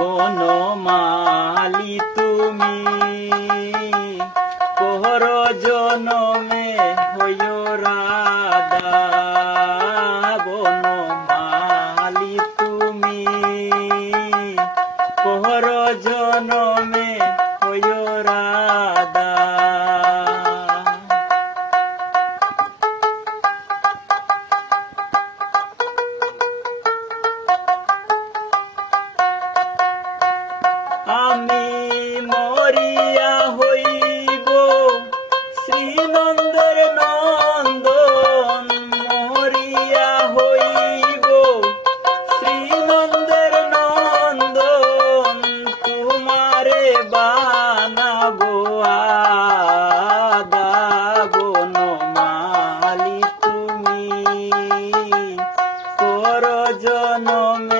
বনমালী তুমি পর জনমে হইও রাধা। বনমালী তুমি পর জনমে হইও রাধা। আমি মরিয়া হইব শ্রীনন্দের নন্দন, মরিয়া হইব শ্রীনন্দের নন্দন, তোমারে বানাবো আদা। বনমালী তুমি পর জনমে